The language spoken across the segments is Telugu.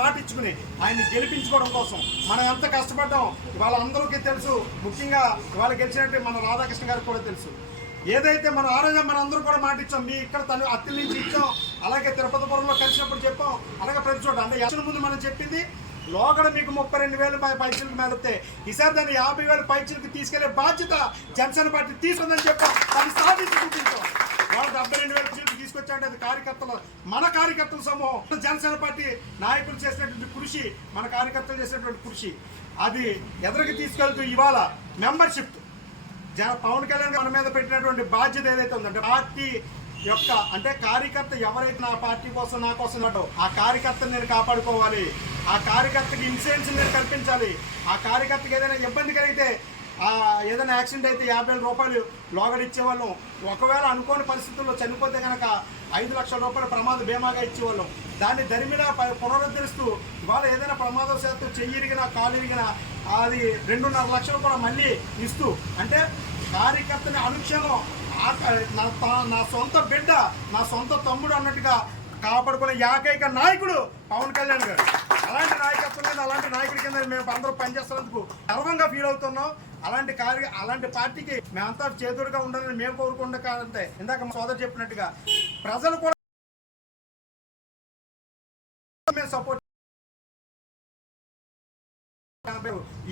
మాట ఇచ్చుకుని ఆయన్ని గెలిపించుకోవడం కోసం మనం ఎంత కష్టపడ్డాం ఇవాళ అందరికీ తెలుసు. ముఖ్యంగా ఇవాళ గెలిచినట్టు మన రాధాకృష్ణ గారికి కూడా తెలుసు. ఏదైతే మనం ఆ రోజు మనం అందరూ కూడా మాట ఇచ్చాం, మీ ఇక్కడ తను అత్తిల నుంచి ఇచ్చాం, అలాగే తిరుపతిపురంలో కలిసినప్పుడు చెప్పాం, అలాగే ప్రతి చోట అంటే ఎలక్షన్ ముందు మనం చెప్పింది లోగడ మీకు 32,000 పైచీలకు మేలుతే ఈసారి దాన్ని 50,000 పైచీలకు తీసుకెళ్లే బాధ్యత జనసేన పార్టీ తీసుకుందని చెప్పాం. దాన్ని సాధించి చూపించాం. వాళ్ళు 72,000 సీట్లు తీసుకొచ్చారంటే అది కార్యకర్తలు, మన కార్యకర్తల సమూహం, జనసేన పార్టీ నాయకులు చేసినటువంటి కృషి, మన కార్యకర్తలు చేసినటువంటి కృషి అది ఎదురుకి తీసుకెళ్తూ ఇవాళ మెంబర్షిప్ పవన్ కళ్యాణ్ మన మీద పెట్టినటువంటి బాధ్యత ఏదైతే ఉందంటే పార్టీ యొక్క అంటే కార్యకర్త ఎవరైతే నా పార్టీ కోసం నా కోసం ఉన్నాడో ఆ కార్యకర్తను నేను కాపాడుకోవాలి, ఆ కార్యకర్తకి ఇన్సూరెన్స్ నేను కల్పించాలి, ఆ కార్యకర్తకి ఏదైనా ఇబ్బంది కలిగితే ఏదైనా యాక్సిడెంట్ అయితే 50,000 రూపాయలు లోగడ ఇచ్చేవాళ్ళం. ఒకవేళ అనుకోని పరిస్థితుల్లో చనిపోతే కనుక 5 లక్షల రూపాయల ప్రమాద బీమాగా ఇచ్చేవాళ్ళం. దాన్ని దరిమిలా పునరుద్ధరిస్తూ ఇవాళ ఏదైనా ప్రమాదవశాత్తు చెయ్యి ఇరిగినా కాలు ఇరిగినా అది 2.5 లక్షలు కూడా మళ్ళీ ఇస్తూ అంటే కార్యకర్తని అనుక్షణం నా సొంత బిడ్డ నా సొంత తమ్ముడు అన్నట్టుగా కాపాడుకునే ఏకైక నాయకుడు పవన్ కళ్యాణ్ గారు. అలాంటి నాయకత్వం మీద అలాంటి నాయకుడి కింద మేము అందరూ పనిచేస్తున్నందుకు గర్వంగా ఫీల్ అవుతున్నాం. అలాంటి పార్టీకి మేమంతా చేతుడుగా ఉండాలని మేము కోరుకుంటే ఇందాక మా సోదరు చెప్పినట్టుగా ప్రజలు కూడా మేము సపోర్ట్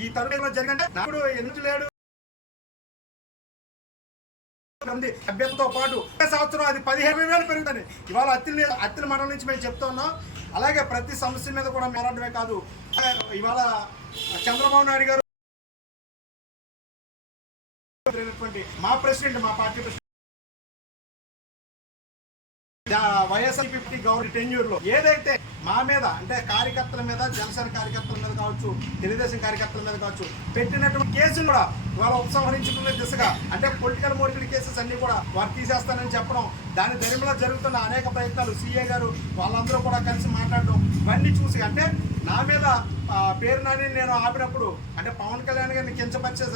ఈ తరుణంలో జరిగిందంటే నాడు ఎందుకు లేడు అభ్యర్థితో పాటు సంవత్సరం అది 15,000 పెరుగుతుంది. ఇవాళ అత్తిల మండలం నుంచి మేము చెప్తా ఉన్నాం. అలాగే ప్రతి సమస్య మీద కూడా పోరాటమే కాదు, ఇవాళ చంద్రబాబు నాయుడు గారు మా ప్రెసిడెంట్ మా పార్టీ ప్రెసిడెంట్ వైఎస్ఆర్సీపీ గవర్నమెంట్ టెన్యూర్లో ఏదైతే మా మీద అంటే కార్యకర్తల మీద జనసేన కార్యకర్తల మీద కావచ్చు తెలుగుదేశం కార్యకర్తల మీద కావచ్చు పెట్టినటువంటి కేసులు కూడా ఇవాళ ఉపసంహరించుకునే దిశగా అంటే పొలిటికల్ మోటివ్ కేసెస్ అన్ని కూడా వారు తీసేస్తానని చెప్పడం, దాని దరిమిలో జరుగుతున్న అనేక ప్రయత్నాలు సీఏ గారు వాళ్ళందరూ కూడా కలిసి మాట్లాడడం ఇవన్నీ చూసి అంటే నా మీద పేరు నాని నేను ఆపినప్పుడు అంటే పవన్ కళ్యాణ్ గారిని కించపరిచే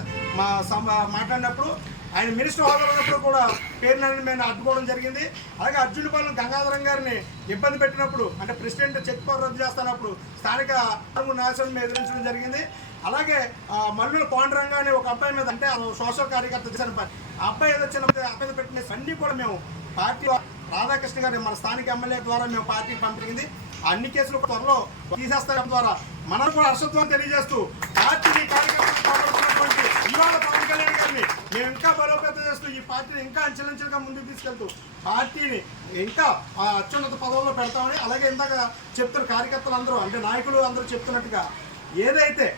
మాట్లాడినప్పుడు ఆయన మినిస్టర్ హోదాలో ఉన్నప్పుడు కూడా పేరు నాని మేము అడ్డుకోవడం జరిగింది. అలాగే అర్జునపాలెం గంగాధరం గారిని ఇబ్బంది పెట్టినప్పుడు అంటే ప్రెసిడెంట్ చెక్ పవర్ రద్దు చేస్తున్నప్పుడు స్థానిక నాయకులను ఎదిరించడం జరిగింది. అలాగే మల్లుల పాండురంగ అనే ఒక అబ్బాయి మీద అంటే సోషల్ కార్యకర్త చేసిన పని ఆ అబ్బాయి ఏదో చిన్న అబ్బాయి పెట్టిన అన్ని కూడా మేము పార్టీ రాధాకృష్ణ గారి మన స్థానిక ఎమ్మెల్యే ద్వారా మేము పార్టీకి పంపించింది. అన్ని కేసులు త్వరలో తీసేస్తాం ద్వారా మనం కూడా హర్షత్వం తెలియజేస్తూ పార్టీని కార్యకర్తలు కాపాడుతున్నటువంటి ఇవాళ పవన్ కళ్యాణ్ గారిని మేము ఇంకా బలోపేతం చేస్తూ ఈ పార్టీని ఇంకా అంచెలంచెలుగా ముందుకు తీసుకెళ్తూ పార్టీని ఇంకా అత్యున్నత పదవుల్లో పెడతామని అలాగే ఇందాక చెప్తున్న కార్యకర్తలు అందరూ అంటే నాయకులు అందరూ చెప్తున్నట్టుగా ఏదైతే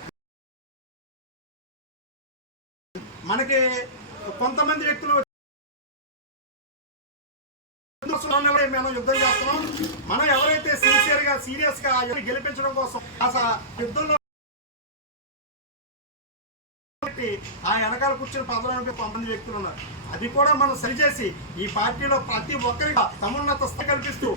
మనకి కొంతమంది వ్యక్తులు మనం యుద్ధం చేస్తున్నాం, మనం ఎవరైతే సీరియస్ గా గెలిపించడం కోసం యుద్ధంలో ఆ వెనకాల కూర్చొని 19 వ్యక్తులు ఉన్నారు. అది కూడా మనం సరిచేసి ఈ పార్టీలో ప్రతి ఒక్కరికి సమున్నత స్థాయి కల్పిస్తూ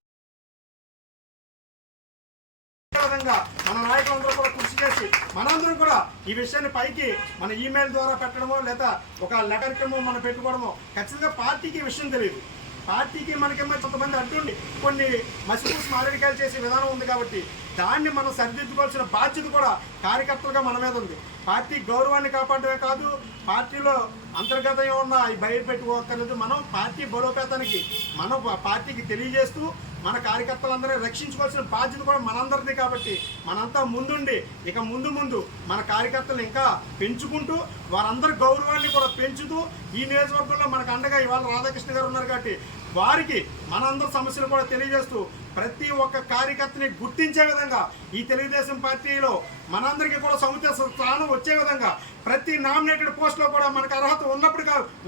మన నాయకులందరూ కూడా కృషి చేసి మనందరం కూడా ఈ విషయాన్ని పైకి మన ఈమెయిల్ ద్వారా పెట్టడమో లేదా ఒక లెటర్ కింద మనం పెట్టుకోవడమో ఖచ్చితంగా పార్టీకి విషయం తెలియదు. పార్టీకి మనకేమో కొంతమంది అడ్డుండి కొన్ని మసిపూసి మారేడికాయలు చేసే విధానం ఉంది కాబట్టి దాన్ని మనం సరిదిద్దుకోవాల్సిన బాధ్యత కూడా కార్యకర్తలుగా మన మీద ఉంది. పార్టీ గౌరవాన్ని కాపాడమే కాదు పార్టీలో అంతర్గతంగా ఉన్న బయట పెట్టుకోకర్లేదు. మనం పార్టీ బలోపేతానికి మనం పార్టీకి తెలియజేస్తూ మన కార్యకర్తలందరినీ రక్షించుకోవాల్సిన బాధ్యత కూడా మనందరిది కాబట్టి మనంతా ముందుండి ఇక ముందు మన కార్యకర్తలు ఇంకా పెంచుకుంటూ వారందరి గౌరవాన్ని కూడా పెంచుతూ ఈ నియోజకవర్గంలో మనకు అండగా ఇవాళ రాధాకృష్ణ గారు ఉన్నారు కాబట్టి వారికి మనందరి సమస్యలు కూడా తెలియజేస్తూ ప్రతి ఒక్క కార్యకర్తని గుర్తించే విధంగా ఈ తెలుగుదేశం పార్టీలో మనందరికీ కూడా సముచిత స్థానం వచ్చే విధంగా ప్రతి నామినేటెడ్ పోస్టులో కూడా మనకు అర్హత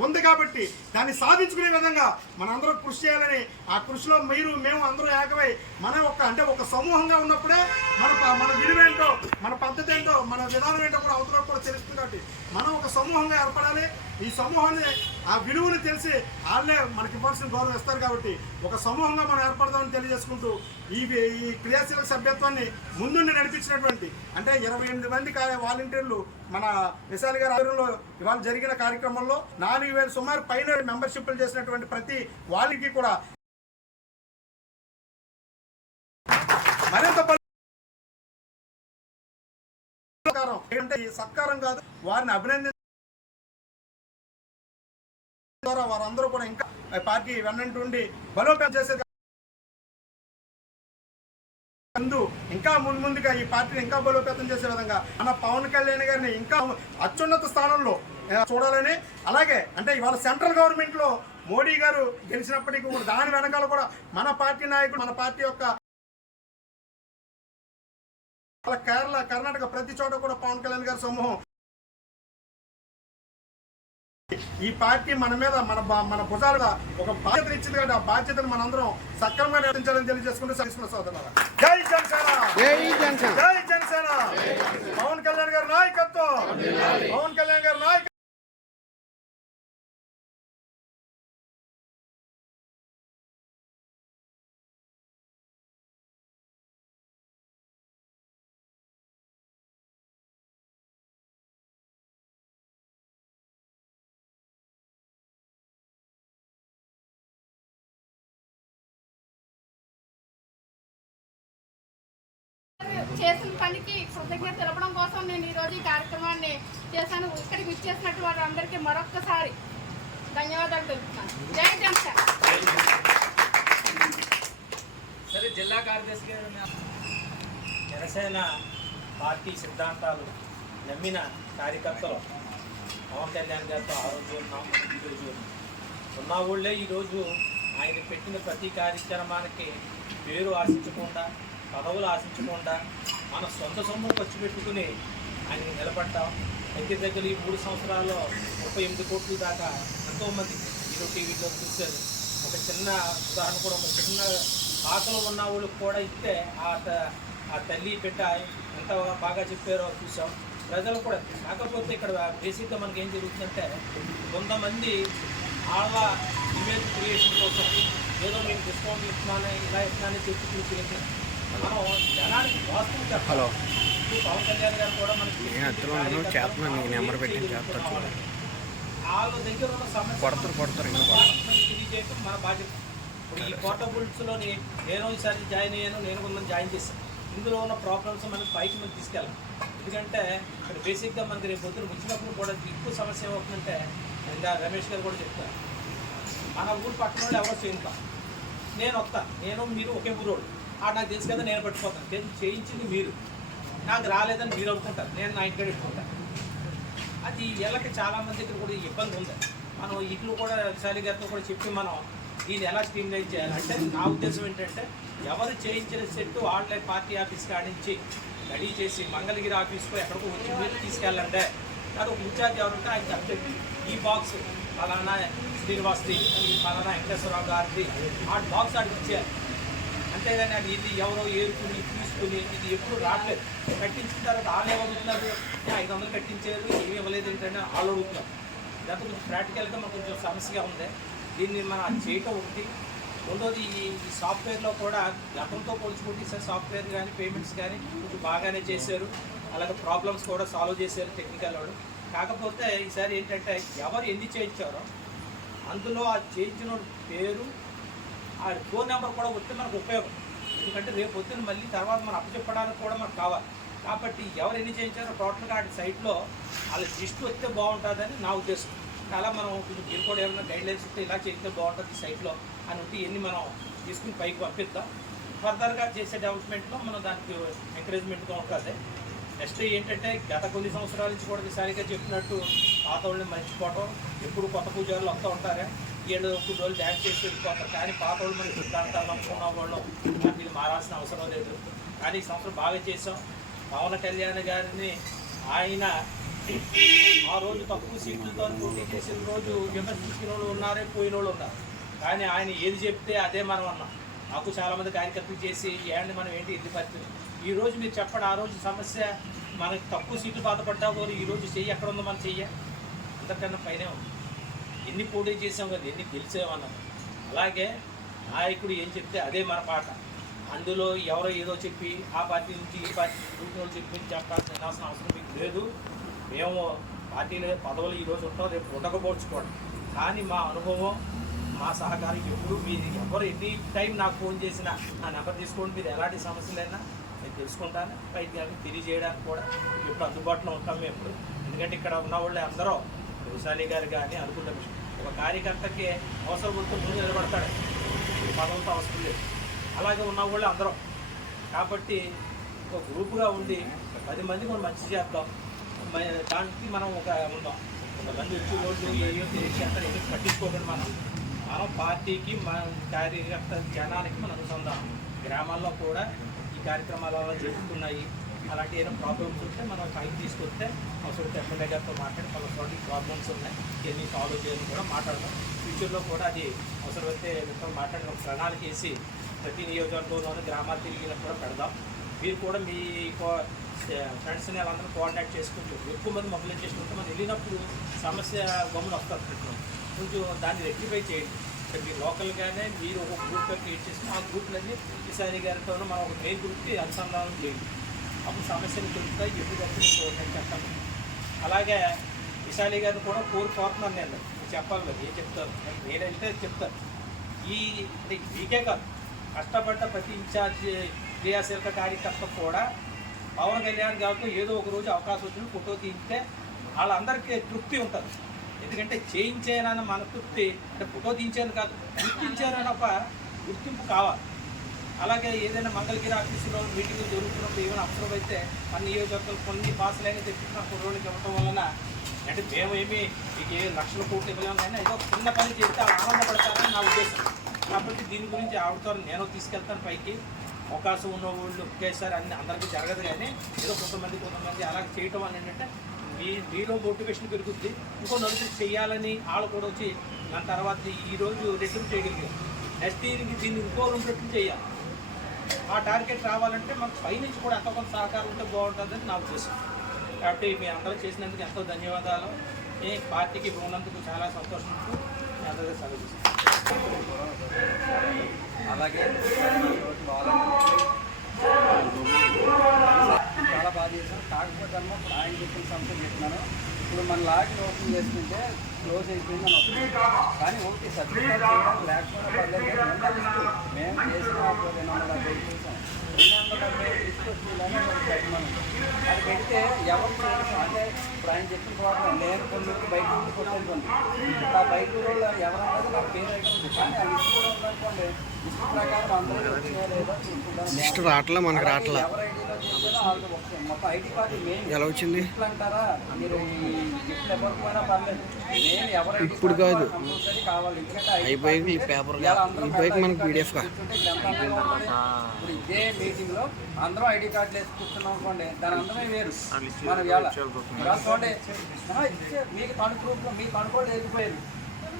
ఉంది కాబట్టి దాన్ని సాధించుకునే విధంగా మనందరం కృషి చేయాలని ఆ కృషిలో మేము అందరూ ఏకమై మన ఒక సమూహంగా ఉన్నప్పుడే మన విలువేంటో మన పద్ధతి ఏంటో మన విధానం ఏంటో కూడా అవతల కూడా తెలుస్తుంది. కాబట్టి మనం ఒక సమూహంగా ఏర్పడాలి. ఈ సమూహాన్ని ఆ విలువను తెలిసి వాళ్ళే మనకి ఇవ్వాల్సిన గౌరవం ఇస్తారు కాబట్టి ఒక సమూహంగా మనం ఏర్పడదామని తెలియజేసుకుంటూ ఈ క్రియాశీలక సభ్యత్వాన్ని ముందుండి నడిపించినటువంటి అంటే 28 మంది వాలంటీర్లు మన విశాల్ గారి ఆధ్వర్యంలో ఇవాళ జరిగిన కార్యక్రమంలో 4,000 సుమారు పైన మెంబర్షిప్లు చేసినటువంటి ప్రతి వాళ్ళకి కూడా మరింత సత్కారం ఏంటంటే ఈ సత్కారం కాదు, వారిని అభినందించ ద్వారా వారందరూ కూడా ఇంకా పార్టీ వెన్నంటుండి బలోపేతం చేసేది ఇంకా ముందుగా ఈ పార్టీని ఇంకా బలోపేతం చేసే విధంగా మన పవన్ కళ్యాణ్ గారిని ఇంకా అత్యున్నత స్థానంలో చూడాలని, అలాగే అంటే ఇవాళ సెంట్రల్ గవర్నమెంట్ లో మోడీ గారు గెలిచినప్పటికీ కూడా దాని వెనకాల కూడా మన పార్టీ నాయకుడు, మన పార్టీ యొక్క కర్ణాటక ప్రతి చోట కూడా పవన్ కళ్యాణ్ గారి సమూహం ఈ పార్టీ మన మీద మన భుజాలుగా ఒక బాధ్యత ఇచ్చింది కాబట్టి ఆ బాధ్యతను మనందరం సక్రమంగా నిర్వహించాలని తెలియజేసుకుంటూ సహిస్తున్న సోదరులారా, జై జనసేన, జై జనసేన, పవన్ కళ్యాణ్ గారి నాయకత్వం, పవన్ కళ్యాణ్ గారి నాయకత్వం. చేసిన పనికి కృతజ్ఞత తెలపడం కోసం నేను ఈరోజు ఈ కార్యక్రమాన్ని చేశాను. ఇక్కడికి విచ్చేసినట్టు వారందరికీ మరొక్కసారి ధన్యవాదాలు తెలుపుతున్నాను. జై జనసేన. సరే, జిల్లా కార్యదర్శి జనసేన పార్టీ సిద్ధాంతాలు నమ్మిన కార్యకర్తలు పవన్ కళ్యాణ్ గారితో ఆరోగ్యం ఈరోజు ఉన్న ఊళ్ళే ఈరోజు ఆయన పెట్టిన ప్రతి కార్యక్రమానికి పేరు ఆశించకుండా, పదవులు ఆశించకుండా మన సొంత సొమ్ము ఖర్చు పెట్టుకుని ఆయన నిలబడ్డాం. దగ్గర ఈ 3 సంవత్సరాల్లో 38 కోట్ల దాకా ఎంతోమంది ఈరోజు టీవీలో చూశారు. ఒక చిన్న ఉదాహరణ కూడా, ఒక చిన్న ఆకలి ఉన్న వాళ్ళకి కూడా ఇస్తే ఆ తల్లి బిడ్డ ఎంత బాగా చెప్పారో చూసాం. ప్రజలు కూడా. కాకపోతే ఇక్కడ బేసిక్గా మనకి ఏం జరుగుతుందంటే, కొంతమంది వాళ్ళ ఇమేజ్ క్రియేషన్ కోసం ఏదో మేము డిస్కౌంట్ ఇస్తున్నాను, ఇలా ఇస్తున్నానని చెప్పి మనం జనానికి వాస్తవం చెప్పాలి. పవన్ కళ్యాణ్ గారు కూడా మనకి వాళ్ళ దగ్గర ఉన్న సమస్య తెలియజేయడం మన బాధ్యత. ఇప్పుడు ఈ పోర్టబుల్స్లోని నేను ఈసారి జాయిన్ అయ్యాను, నేను కొంచెం జాయిన్ చేశాను. ఇందులో ఉన్న ప్రాబ్లమ్స్ మనకి పైకి మనం తీసుకెళ్ళాలి. ఎందుకంటే ఇక్కడ బేసిక్గా మనకి రేపు పొద్దున వచ్చినప్పుడు కూడా ఎక్కువ సమస్య ఏమవుతుందంటే, ఇంకా రమేష్ గారు కూడా చెప్తారు, మన ఊరు పక్కన వాళ్ళు ఎవరో చేయించాం, నేను వస్తాను, నేను మీరు ఒకే ఊరోడు, నాకు తెలుసు కదా నేను పట్టుకోతాను, చేయించింది మీరు, నాకు రాలేదని మీరు అనుకుంటారు, నేను నా ఇంటికి పెట్టుకుంటాను. అది వీళ్ళకి చాలామంది దగ్గర కూడా ఇబ్బంది ఉంది. మనం ఇట్లు కూడా విశాలి గారితో కూడా చెప్పి మనం దీన్ని ఎలా స్ట్రీమ్లైన్ చేయాలంటే, నా ఉద్దేశం ఏంటంటే, ఎవరు చేయించిన సెట్ వాళ్ళ పార్టీ ఆఫీస్ కాడించి రెడీ చేసి మంగళగిరి ఆఫీస్లో ఎక్కడికో వచ్చి మీరు తీసుకెళ్ళండి. అది ఒక ఇన్ఛార్జ్ ఎవరుంటే ఆయన చెప్తే ఈ బాక్స్ ఫలానా శ్రీనివాస్ది, ఫలానా వెంకటేశ్వరరావు గారిది, ఆ బాక్స్ ఆడికి ఇచ్చేయాలి. అంతేగాని అది ఇది ఎవరో ఏరుకుని తీసుకుని ఇది ఎప్పుడు రావట్లేదు. కట్టించిన తర్వాత వాళ్ళు ఏమడుగుతున్నారు, 500 కట్టించారు, ఏమి ఇవ్వలేదు ఏంటంటే వాళ్ళు అడుగుతున్నారు. ఇదంతా కొంచెం ప్రాక్టికల్గా మనకు కొంచెం సమస్యగా ఉంది. దీన్ని మనం చేయటం ఒకటి. రెండోది ఈ సాఫ్ట్వేర్లో కూడా గతంతో పోల్చుకుంటే ఈసారి సాఫ్ట్వేర్ కానీ పేమెంట్స్ కానీ కొంచెం బాగానే చేశారు. అలాగే ప్రాబ్లమ్స్ కూడా సాల్వ్ చేశారు టెక్నికల్ వాళ్ళు. కాకపోతే ఈసారి ఏంటంటే, ఎవరు ఎన్ని చేయించారో అందులో ఆ చేయించిన పేరు, ఆ ఫోన్ నెంబర్ కూడా వస్తే మనకు ఉపయోగం. ఎందుకంటే రేపు పొద్దున్న మళ్ళీ తర్వాత మనం అప్పచెప్పడానికి కూడా మనకు కావాలి. కాబట్టి ఎవరు ఎన్ని చేయించారో టోటల్గా ఆ సైట్లో వాళ్ళ లిస్ట్ వస్తే బాగుంటుందని నా ఉద్దేశం. అలా మనం కొంచెం మీరు కూడా ఏమైనా గైడ్లైన్స్ ఇస్తే ఇలా చేస్తే బాగుంటుంది ఈ సైట్లో అని ఉంటే ఎన్ని మనం తీసుకుని పైకి పంపిద్దాం. ఫర్దర్గా చేసే డెవలప్మెంట్లో మనం దానికి ఎంకరేజ్మెంట్గా ఉంటుంది. నెక్స్ట్ ఏంటంటే, గత కొన్ని సంవత్సరాల నుంచి కూడా ఈసారిగా చెప్పినట్టు పాత వాళ్ళని మర్చిపోవటం, ఎప్పుడు కొత్త పూజారులు వస్తూ ఉంటారే, 7 రోజులు డ్యాన్స్ చేసి వెళ్ళిపోతారు. కానీ పాత వాళ్ళు మనకి సిద్ధాంతాలు నమ్ముకున్న వాళ్ళం, వాటిని మారాల్సిన అవసరం లేదు. కానీ ఈ సంవత్సరం బాగా చేసాం. పవన్ కళ్యాణ్ గారిని ఆయన ఆ రోజు తక్కువ సీట్లతో పోటీ చేసిన రోజు విమర్శించిన వాళ్ళు ఉన్నారే, పోయిన వాళ్ళు ఉన్నారు. కానీ ఆయన ఏది చెప్తే అదే మనం అన్నాం. నాకు చాలామంది కార్యకర్తలు చేసి ఏంటి మనం ఏంటి ఇది పరిస్థితి, ఈరోజు మీరు చెప్పండి, ఆ రోజు సమస్య మనకి తక్కువ సీట్లు బాధపడ్డా కూడా ఈరోజు చెయ్యి ఎక్కడ ఉందో మనం చెయ్య అంతకన్నా పైనే ఉంది. ఎన్ని పోటీ చేసాం కదా, ఎన్ని గెలిచామన్నాం. అలాగే నాయకుడు ఏం చెప్తే అదే మన పాట. అందులో ఎవరో ఏదో చెప్పి ఆ పార్టీ నుంచి ఈ పార్టీ వాళ్ళు చెప్పి చెప్పాల్సిన అవసరం మీకు లేదు. మేము పార్టీలో పదవులు ఈరోజు ఉంటాం, రేపు ఉండకపోవచ్చుకోండి. కానీ మా అనుభవం, మా సహకారం ఎప్పుడు మీరు ఎవరు ఎన్ని టైం నాకు ఫోన్ చేసినా నా నెంబర్ తీసుకోండి. మీరు ఎలాంటి సమస్యలైనా నేను తెలుసుకుంటాను. పైకి తెలియజేయడానికి కూడా ఇప్పుడు అందుబాటులో ఉంటాం మేము ఎప్పుడు. ఎందుకంటే ఇక్కడ ఉన్న వాళ్ళే అందరూ విశాలి గారు కానీ అనుకుంటాం. ఒక కార్యకర్తకి అవసరం ఉంటే ముందు నిలబడతాడు, పదవులతో అవసరం లేదు. అలాగే ఉన్న వాళ్ళు అందరం కాబట్టి ఒక గ్రూప్గా ఉండి 10 మంది మనం మంచి చేద్దాం. దానికి మనం ఉందాం. 1 మంది వచ్చి ఓట్లు ఏయో తెలియజేస్తారు, ఏదో పట్టించుకోకండి. మనం పార్టీకి మన కార్యకర్త జనానికి మనం అనుసంధానం. గ్రామాల్లో కూడా ఈ కార్యక్రమాలు అలా జరుగుతున్నాయి. అలాంటి ఏమైనా ప్రాబ్లమ్స్ ఉంటే మనం పైకి తీసుకొస్తే అవసరం ఎమ్మెల్యే గారితో మాట్లాడి వాళ్ళ ప్రాబ్లమ్స్ ఉన్నాయి ఇవన్నీ సాల్వ్ చేయాలని కూడా మాట్లాడదాం. ఫ్యూచర్లో కూడా అది అవసరమైతే మాట్లాడిన ఒక ప్రణాళిక వేసి ప్రతి నియోజకవర్గంలోనూ గ్రామాలు తిరిగినట్టు కూడా పెడదాం. మీరు కూడా మీ ఫ్రెండ్స్ని వాళ్ళందరూ కోఆర్డినేట్ చేసుకుంటూ ఎక్కువ మంది మొబైలైజ్ చేసుకుంటే మనం వెళ్ళినప్పుడు సమస్య గమ్మున వస్తారు. కొంచెం దాన్ని రెక్టిఫై చేయండి. మీరు లోకల్గానే మీరు ఒక గ్రూప్గా క్రియేట్ చేసుకుని ఆ గ్రూప్లన్నీ విశాలి గారితోనూ మనం ఒక మెయిన్ గ్రూప్కి అనుసంధానం చేయండి. అప్పుడు సమస్యలు దొరుకుతాయి. ఎప్పటికప్పుడు చూడండి చెప్తాను. అలాగే విశాలి గారిని కూడా కోరుకుంటున్నాను. నేను చెప్పాలి కదా ఏం చెప్తారు, నేనైతే చెప్తాను. మీకే కాదు, కష్టపడ్డ ప్రతి ఇన్ఛార్జ్ క్రియాశీలక కార్యకర్త కూడా పవన్ కళ్యాణ్ గారితో ఏదో ఒక రోజు అవకాశం వచ్చిన ఫోటో తీస్తే వాళ్ళందరికీ తృప్తి ఉంటుంది. ఎందుకంటే చేయించానన్న మన తృప్తి అంటే ఫోటో తీయించాను కాదు, గుర్తించారని ఒక గుర్తింపు కావాలి. అలాగే ఏదైనా మంగళగిరి ఆఫీసులో మీటింగ్లు జరుగుతున్నప్పుడు ఏమైనా అవసరమైతే మన నియోజకవర్గం కొన్ని పాసులైనా తెప్పించిన కుర్రోళ్ళకి ఇవ్వటం వలన అంటే మేమేమి మీకు ఏ లక్షల కోట్లు ఇవ్వలేము కానీ ఏదో చిన్న పని చేస్తే ఆనందపడతారని నా ఉద్దేశం. కాబట్టి దీని గురించి ఆవిడతో నేను తీసుకెళ్తాను పైకి. అవకాశం ఉన్న వాళ్ళు ఒకేసారి అన్ని అందరికీ జరగదు కానీ ఏదో కొంతమంది అలా చేయటం అని ఏంటంటే మీలో మోటివేషన్ పెరుగుద్ది. ఇంకో నలుగురికి చేయాలని వాళ్ళు కూడా వచ్చి దాని తర్వాత ఈరోజు రెట్లు చేయగలిగాం. నెక్స్ట్ ఇయర్కి దీన్ని ఇంకో 2 రెట్లు చేయాలి. ఆ టార్గెట్ రావాలంటే మనకు పైనుంచి కూడా ఎంతో కొంత సహకారం ఉంటే బాగుంటుందని నా ఉద్దేశం. కాబట్టి మీ అందరూ చేసినందుకు ఎంతో ధన్యవాదాలు. ఈ పార్టీకి ఉన్నందుకు చాలా సంతోషిస్తూ మీ అందరికీ సెలవు. అలాగే చాలా బాగా చేశాను. కాకపోతే అమ్మ ఇప్పుడు ఆయన చెప్పిన సంస్థ చెప్తున్నాను. ఇప్పుడు మన లాగిన్ ఓపెన్ చేసుకుంటే క్లోజ్ అయిపోయిందని వస్తుంది. కానీ ఓకే సర్టిఫికేట్ చేయడానికి లేకపోతే పర్లేదు. మేము చేసిన 270 చేసాం. 270 తీసుకొచ్చేలాగా మనం పెట్టమని అది పెడితే ఎవరు అంటే ఇప్పుడు ఆయన చెప్పిన ప్రాబ్లం నేను కొన్ని బయట ఊళ్ళు కొట్టేది. ఇప్పుడు ఆ బయట ఊళ్ళో ఎవరన్నది నాకు పేరు అయిపోయింది. కానీ ఆ లిస్ట్ కూడా ఉందనుకోండి, లిస్ట్ ప్రకారం అందరూ వచ్చినా లేదా లిస్ట్ రావట్లా, మనకు రావట్లా. ఎవరు ఐడీలో చేశారో వాళ్ళకి మొత్తం ఐడి కార్డు మెయిన్ ఎలా వచ్చింది అంటారా? మీరు ఈ గిఫ్ట్ ఎవరిపోయినా పర్లేదు, నేను ఎవరు ఇప్పుడు కాదు కంపల్సరీ కావాలి. ఎందుకంటే అయిపోయి పేపర్ అయిపోయి మనకి పీడిఎఫ్ ఇప్పుడు ఇదే మీటింగ్ లో అందరం ఐడి కార్డులు వేసి కూర్చున్నాం అనుకోండి, దాని అందమే వేరు. మనం చూడండి మీకు తణుకు మీ తణుకోళ్ళు వెళ్ళిపోయారు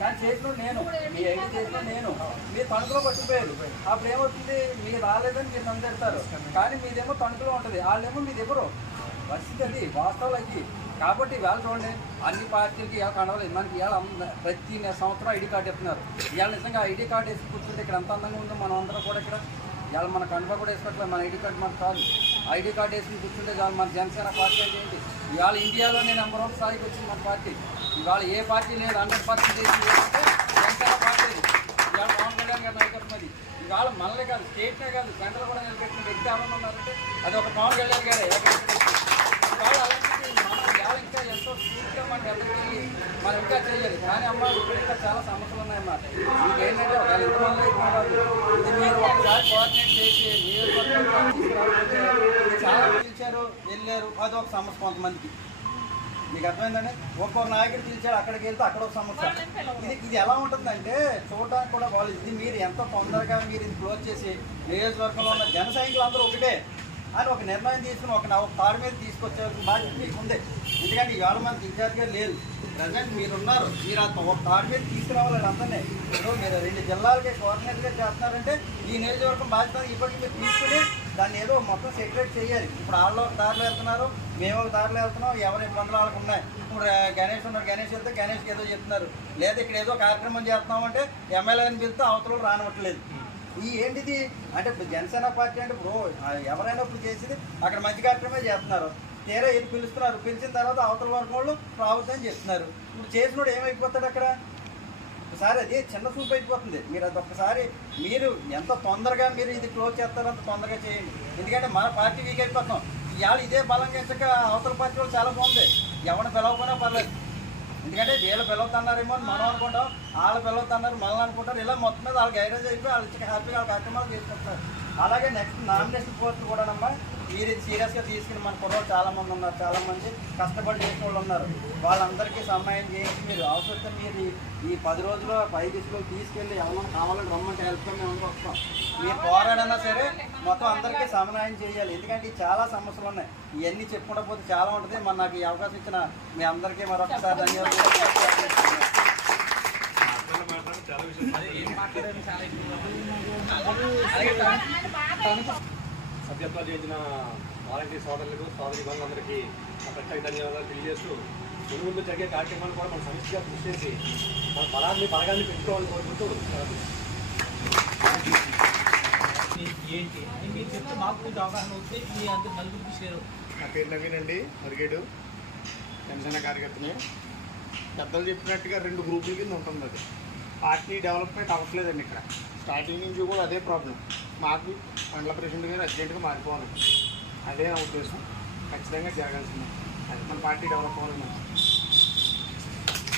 కానీ చేతిలో నేను, మీ ఐడి చేతిలో నేను, మీ తణుకులో పట్టిపోయారు. అప్పుడు ఏమవుతుంది, మీకు రాలేదని మీరు నమ్ముతారు కానీ మీదేమో తణుకులో ఉంటుంది, వాళ్ళేమో మీ దగ్గర పరిస్థితి. అది వాస్తవాలు అది. కాబట్టి ఇవాళ చూడండి అన్ని పార్టీలకి ఇవాళ కనవాలి. మనకి ఇవాళ ప్రతి సంవత్సరం ఐడి కార్డు ఇస్తున్నారు. ఇవాళ నిజంగా ఐడి కార్డు వేసి కూర్చుంటే ఇక్కడ ఎంత అందంగా ఉందో మనం అందరం కూడా ఇక్కడ ఇవాళ మన కనుక కూడా వేసుకోవట్లేదు. మన ఐడి కార్డు మనకు కాదు. ఐడి కార్డు వేసుకుని కూర్చుంటే చాలు. మన జనసేన పార్టీ ఏంటి ఇవాళ ఇండియాలోనే నెంబర్ 1 స్థాయికి వచ్చింది మన పార్టీ. ఇవాళ ఏ పార్టీ లేదు 100% వేసిందంటే జనసేన పార్టీ. ఇవాళ పవన్ కళ్యాణ్ గారి నాయకత్వం అది. ఇవాళ మనలే కాదు, స్టేట్నే కాదు, సెంట్రల్ కూడా నిలబెట్టిన వ్యక్తి ఎవరన్నా ఉన్నారంటే అది ఒక పవన్ కళ్యాణ్ గారే. ఇవాళ అలాంటిది మనం ఇవాళ ఇంకా ఎంతో స్ఫూర్తిగా మనకి అందరికీ మనం ఇంకా చేయాలి. కానీ అమ్మ ఇప్పుడు ఇంకా చాలా సమస్యలు ఉన్నాయన్నమాట. ఇంకేంటంటే ఒక ఇంతమంది ఇది మీరు ఒకసారి కోఆర్డినేట్ చేసి నియోజకవర్గంలో తీసుకురావాలంటే చాలా పిలిచారు వెళ్ళారు, అది ఒక సమస్య కొంతమందికి. మీకు అర్థమైందండి, ఒక్కొక్క నాయకుడు పిలిచాడు, అక్కడికి వెళ్తే అక్కడ ఒక సమస్య. ఇది ఎలా ఉంటుందంటే చూడడానికి కూడా వాళ్ళు ఇది మీరు ఎంతో తొందరగా మీరు ఇది క్లోజ్ చేసి నియోజకవర్గంలో ఉన్న జన సైనికులు అందరూ ఒకటే అని ఒక నిర్ణయం తీసుకుని ఒక తాడు మీద తీసుకొచ్చేవారికి బాధ్యత మీకు ఉంది. ఎందుకంటే ఇవాళ మనకి ఇన్ఛార్జ్గా లేదు, ప్రజెంట్ మీరున్నారు. మీరు ఒక తాడు మీద తీసుకురావాలి అందరినీ. ఇప్పుడు మీరు 2 జిల్లాలకి కోఆర్డినేట్గా చేస్తున్నారంటే ఈ నియోజకవర్గం బాధ్యత ఇప్పటికీ మీరు తీసుకుని దాన్ని ఏదో మొత్తం సెక్రెట్ చేయాలి. ఇప్పుడు వాళ్ళు ఒక దారిలో వెళ్తున్నారు, మేము ఒక దారిలో వెళ్తున్నాం, ఎవరి ఇబ్బందులు వాళ్ళకు ఉన్నాయి. ఇప్పుడు గణేష్ ఉన్నారు, గణేష్ వెళ్తే గణేష్కి ఏదో చెప్తున్నారు, లేదా ఇక్కడ ఏదో కార్యక్రమం చేస్తున్నామంటే ఎమ్మెల్యేని పిలిస్తే అవతల రానివ్వట్లేదు. ఈ ఏంటిది అంటే ఇప్పుడు జనసేన పార్టీ అంటే ఇప్పుడు ఎవరైనా ఇప్పుడు చేసేది అక్కడ మంచి కార్యక్రమే చేస్తున్నారు, తీరా ఏది పిలుస్తున్నారు, పిలిచిన తర్వాత అవతల వర్గం వాళ్ళు రావద్దని చెప్తున్నారు. ఇప్పుడు చేసినోడు ఏమైపోతాడు అక్కడ? ఒకసారి అది చిన్న చూపు అయిపోతుంది. మీరు అది ఒక్కసారి మీరు ఎంత తొందరగా మీరు ఇది క్లోజ్ చేస్తారో అంత తొందరగా చేయండి. ఎందుకంటే మన పార్టీ వీక్ అయిపోతాం. ఇవాళ ఇదే బలంగా ఇచ్చక అవతల పార్టీ వాళ్ళు చాలా బాగుంది, ఎవరిని పిలవకపోయినా పర్లేదు. ఎందుకంటే వీళ్ళు పిలవద్దన్నారేమో అని మనం అనుకుంటాం, వాళ్ళు పిలవద్దన్నారు మనల్ని అనుకుంటారు. ఇలా మొత్తం మీద వాళ్ళకి గైరేజ్ అయిపోయి వాళ్ళు ఇచ్చక హ్యాపీగా వాళ్ళ కార్యక్రమాలు చేసుకుంటారు. అలాగే నెక్స్ట్ నామినేషన్ పోస్టులు కూడానమ్మా మీరు ఇది సీరియస్గా తీసుకుని మన కుర్రోళ్ళు చాలామంది ఉన్నారు, చాలామంది కష్టపడి చేసిన వాళ్ళు ఉన్నారు. వాళ్ళందరికీ సహాయం చేయించి మీరు అవసరం మీరు ఈ 10 రోజులు 5 రోజులు తీసుకెళ్ళి ఎవరైనా కావాలని రమ్మంటే హెల్ప్గా మేము వస్తాం. మీరు పోరాడన్నా సరే మొత్తం అందరికీ సమన్వయం చేయాలి. ఎందుకంటే చాలా సమస్యలు ఉన్నాయి, ఇవన్నీ చెప్పుకుంటూ పోతే చాలా ఉంటుంది. మరి నాకు ఈ అవకాశం ఇచ్చిన మీ అందరికీ మరొకసారి ధన్యవాదాలు. సభ్యత్వాలు చేసిన వాలంటీర్ సోదరులకు సోదరి బంధువులందరికీ ప్రత్యేక ధన్యవాదాలు తెలియజేస్తూ ముందు జరిగే కార్యక్రమాలు కూడా మన సమిష్టిగా కృషి చేసి మన బలగాన్ని పెట్టుకోవాలని కోరుకుంటూ ఏంటి అని మీరు చెప్తే మాకు కొంచెం అవగాహన అవుతుంది. మీ అందరు నలుగురికి షేర్ అవుతుంది. నా పేరు నవీన్ అండి, మరిగేడు జనసేన కార్యకర్తని. పెద్దలు చెప్పినట్టుగా 2 గ్రూపుల కింద ఉంటుంది. అది పార్టీ డెవలప్మెంట్ అవ్వట్లేదండి. ఇక్కడ స్టార్టింగ్ నుంచి కూడా అదే ప్రాబ్లం. మాకు మండల ప్రెసిడెంట్ గారు అర్జెంటుగా మారిపోవాలి, అదే నా ఉద్దేశం. ఖచ్చితంగా జరగాల్సిందే. అది మన పార్టీ డెవలప్ అవ్వాలి.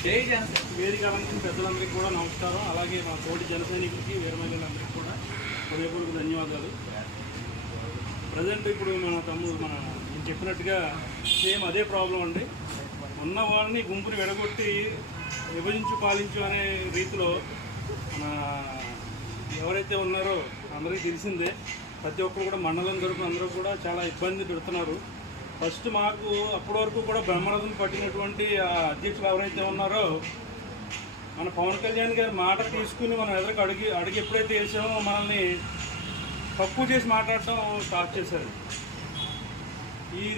వేదిక అలంకరణ పెద్దలందరికీ కూడా నమస్కారం. అలాగే మా తోటి జన సైనికులకి వీర మహిళలందరికీ కూడా హృదయపూర్వక ధన్యవాదాలు. ప్రజెంట్ ఇప్పుడు మన చెప్పినట్టుగా సేమ్ అదే ప్రాబ్లం అండి. ఉన్న వాళ్ళని గుంపుని విడగొట్టి విభజించు పాలించు అనే రీతిలో మన ఎవరైతే ఉన్నారో అందరికీ తెలిసిందే. ప్రతి ఒక్కరు కూడా మండలం తరపున అందరూ కూడా చాలా ఇబ్బంది పెడుతున్నారు. ఫస్ట్ మాకు అప్పటి వరకు కూడా బ్రహ్మరథం పట్టినటువంటి ఆ అధ్యక్షులు ఎవరైతే ఉన్నారో మన పవన్ కళ్యాణ్ గారి మాట తీసుకుని మనం ఎదురుకు అడిగి ఎప్పుడైతే వేసామో మనల్ని తక్కువ చేసి మాట్లాడటం స్టార్ట్ చేశారు.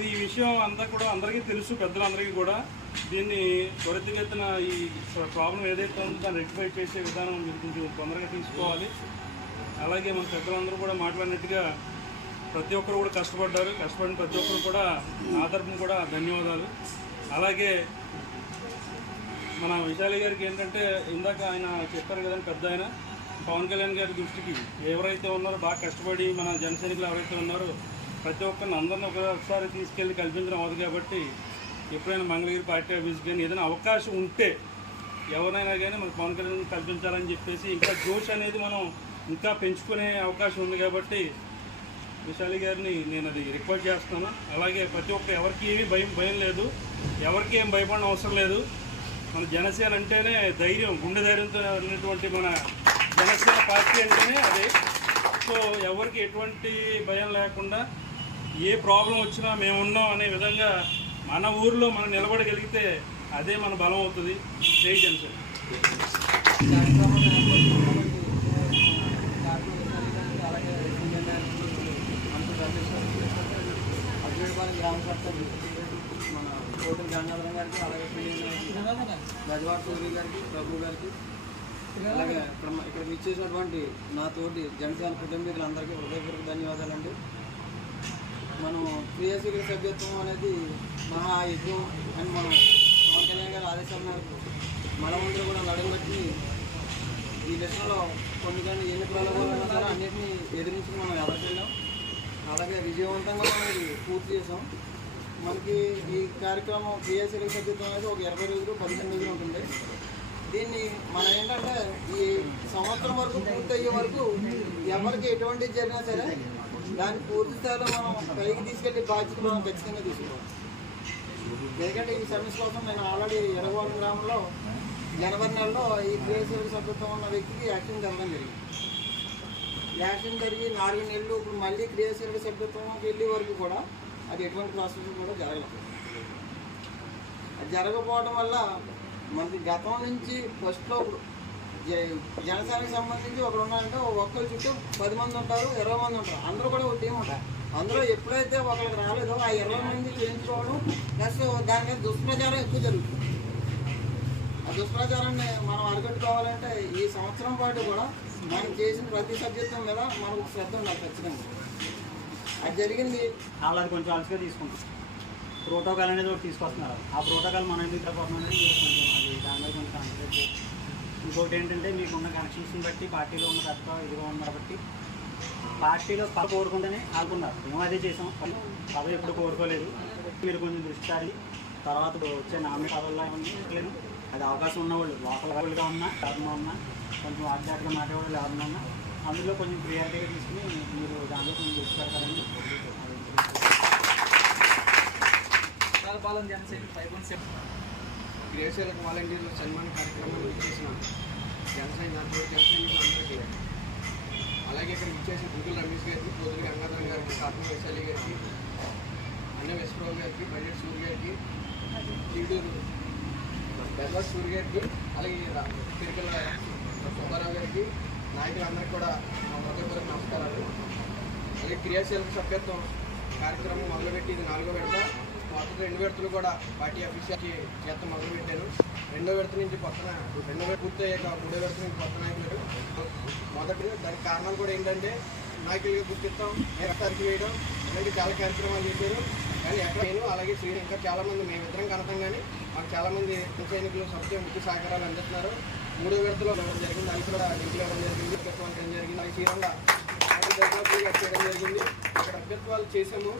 ఈ విషయం అంతా కూడా అందరికీ తెలుసు, పెద్దలందరికీ కూడా. దీన్ని త్వరితగతిన ఈ ప్రాబ్లం ఏదైతే ఉందో దాన్ని రెక్టిఫై చేసే విధానం మీరు కొంచెం తొందరగా తీసుకోవాలి. అలాగే మన పెద్దలందరూ కూడా మాట్లాడినట్టుగా ప్రతి ఒక్కరు కూడా కష్టపడిన ప్రతి ఒక్కరు కూడా నా తరపున కూడా ధన్యవాదాలు. అలాగే మన విశాలి గారికి ఏంటంటే ఇందాక ఆయన చెప్పారు కదండి, పెద్ద ఆయన పవన్ కళ్యాణ్ గారి దృష్టికి ఎవరైతే ఉన్నారో బాగా కష్టపడి మన జనసైనికులు ఎవరైతే ఉన్నారో ప్రతి ఒక్కరిని అందరిని ఒకసారి తీసుకెళ్ళి కల్పించడం అవుతుంది. కాబట్టి ఎప్పుడైనా మంగళగిరి పార్టీ ఆఫీస్ కానీ ఏదైనా అవకాశం ఉంటే ఎవరైనా కానీ మన పవన్ కళ్యాణ్ కల్పించాలని చెప్పేసి ఇంకా జోష్ అనేది మనం ఇంకా పెంచుకునే అవకాశం ఉంది. కాబట్టి విశాలి గారిని నేను అది రిక్వెస్ట్ చేస్తున్నాను. అలాగే ప్రతి ఒక్క ఎవరికి ఏమీ భయం లేదు, ఎవరికి ఏం భయపడిన అవసరం లేదు. మన జనసేన అంటేనే ధైర్యం, గుండె ధైర్యంతో ఉన్నటువంటి మన జనసేన పార్టీ అంటేనే అదే. సో ఎవరికి ఎటువంటి భయం లేకుండా ఏ ప్రాబ్లం వచ్చినా మేము ఉన్నాం అనే విధంగా మన ఊర్లో మనం నిలబడగలిగితే అదే మన బలం అవుతుంది. జై జనసేన. గ్రామ సర్పంచ్ మన కోటల గంగాధరం గారికి, అలాగే గజవాడ సూర్య గారికి, ప్రభు గారికి, అలాగే ఇక్కడ ఇచ్చేసినటువంటి నా తోటి జనసేన కుటుంబీకులందరికీ హృదయపూర్వక ధన్యవాదాలండి. మనం క్రియాశీల సభ్యత్వం అనేది మహా యజ్ఞం అని మనం పవన్ కళ్యాణ్ గారు ఆదేశాల మేరకు మనమందరూ కూడా నడుంబట్టి ఈ దశలో కొన్ని ఎన్ని ప్రలోభాలైనా సరే అన్నింటినీ ఎదిరించి మనం ఎదగలిగాం. అలాగే విజయవంతంగా మనం ఇది పూర్తి చేసాం. మనకి ఈ కార్యక్రమం క్రియాశీల సభ్యత్వం అనేది ఒక 20 రోజులు 15 రోజులు ఉంటుంది. దీన్ని మనం ఏంటంటే ఈ సంవత్సరం వరకు పూర్తయ్యే వరకు ఎవరికి ఎటువంటి జరిగినా సరే దాన్ని పూర్తి స్థాయిలో మనం పైకి తీసుకెళ్ళి బాధ్యత మనం ఖచ్చితంగా తీసుకోవాలి. ఎందుకంటే ఈ సర్వీస్ కోసం నేను ఆల్రెడీ ఎర్రగోడ గ్రామంలో జనవరి నెలలో ఈ క్రియాశీల సభ్యత్వం ఉన్న వ్యక్తికి యాక్షన్ జరగడం జరిగింది. యాక్షన్ జరిగి 4 నెలలు ఇప్పుడు మళ్ళీ క్రియాశీల సభ్యత్వంకి వెళ్ళే వరకు కూడా అది ఎటువంటి ప్రాసెస్ కూడా జరగలేదు. అది జరగకపోవడం వల్ల మనకి గతం నుంచి ఫస్ట్లో జనసేనకి సంబంధించి ఒకరు ఉన్నారంటే ఒక్కరి చుట్టూ 10 మంది ఉంటారు, 20 మంది ఉంటారు, అందరూ కూడా ఒక టీం ఉంటారు. అందులో ఎప్పుడైతే ఒకరికి రాలేదో ఆ 20 మంది చేయించుకోవడం ప్లస్ దాని మీద దుష్ప్రచారం ఎక్కువ జరుగుతుంది. ఆ దుష్ప్రచారాన్ని మనం అరికట్టుకోవాలంటే ఈ సంవత్సరం పాటు కూడా మనం చేసిన ప్రతి సబ్జెక్టు మీద మనకు శ్రద్ధ ఉండాలి ఖచ్చితంగా. అది జరిగింది. వాళ్ళది కొంచెం అలసిగా తీసుకుంటాం. ప్రోటోకాల్ అనేది ఒకటి తీసుకొస్తున్నారు. ఆ ప్రోటోకాల్ మనం ఎందుకు తప్పకుండా కొంచెం అది దాని మీద కొంచెం కాన్సన్ట్రేట్ ఇంకొకటి ఏంటంటే మీకు ఉన్న కనెక్షన్స్ని బట్టి పార్టీలో ఉన్న తత్వ ఇదిగా ఉంది కాబట్టి పార్టీలో పదవి కోరుకుంటేనే ఆడుకున్నారు. మేము అదే చేసాం. పదవి ఎప్పుడు కోరుకోలేదు. మీరు కొంచెం దృష్టి సారి తర్వాత వచ్చే నామినేట్ పదవుల్లో ఏమన్నా అది అవకాశం ఉన్నవాళ్ళు లోకల్ వాళ్ళుగా ఉన్నా ఎవరన్నా ఉన్నా కొంచెం ఆధ్యాత్మిక మాట్లాడే ఎవరన్నా ఉన్నా అందులో కొంచెం క్రియాటివ్గా తీసుకుని మీరు దానిలో కొంచెం దృష్టి పెడతారని క్రియాశీలక వాలంటీర్ల సన్మాన కార్యక్రమాన్ని ఇచ్చేసిన జనసైనికులందరికీ, అలాగే ఇక్కడ ఇచ్చేసిన గుంటూరు రమేష్ గారికి, పొద్దుల గంగాధరం గారికి, కాటన వైశాలి గారికి, అన్న వెస్ట్రావు గారికి, బడ్జెట్ సూర్య గారికి, తీడూరు బెల్లా సూర్య గారికి, అలాగే తిరుకల సుబ్బారావు గారికి, నాయకులందరికీ కూడా మా హృదయపూర్వక నమస్కారాలు. అలాగే క్రియాశీలక సభ్యత్వం కార్యక్రమం మొదలుపెట్టి ఇది 4వ విడత. మొదటి 2 విడతలు కూడా పార్టీ అఫీషియల్కి చేత మొదలుపెట్టాను. 2వ విడత నుంచి కొత్త 2వ విడత పూర్తయ్యాక 3వ విడత నుంచి కొత్త నాయకులు. మొదటి దానికి కారణాలు కూడా ఏంటంటే నాయకులుగా గుర్తిస్తాం, తరఫు వేయడం ఇలాంటి చాలా కార్యక్రమాలు చేశారు. కానీ ఎక్కడ నేను అలాగే శ్రీని ఇంకా చాలామంది మేమిద్దరం కనతం కానీ మాకు చాలామంది సైనికులు సభ్యులు ముఖ్య సహకారాలు అందిస్తున్నారు. 3వ విడతలో జరిగింది, అది కూడా లింకులు ఇవ్వడం జరిగింది, అభ్యర్థం జరిగింది. అది శ్రీరంగా చేయడం జరిగింది. అక్కడ అభ్యర్థాలు చేసాము.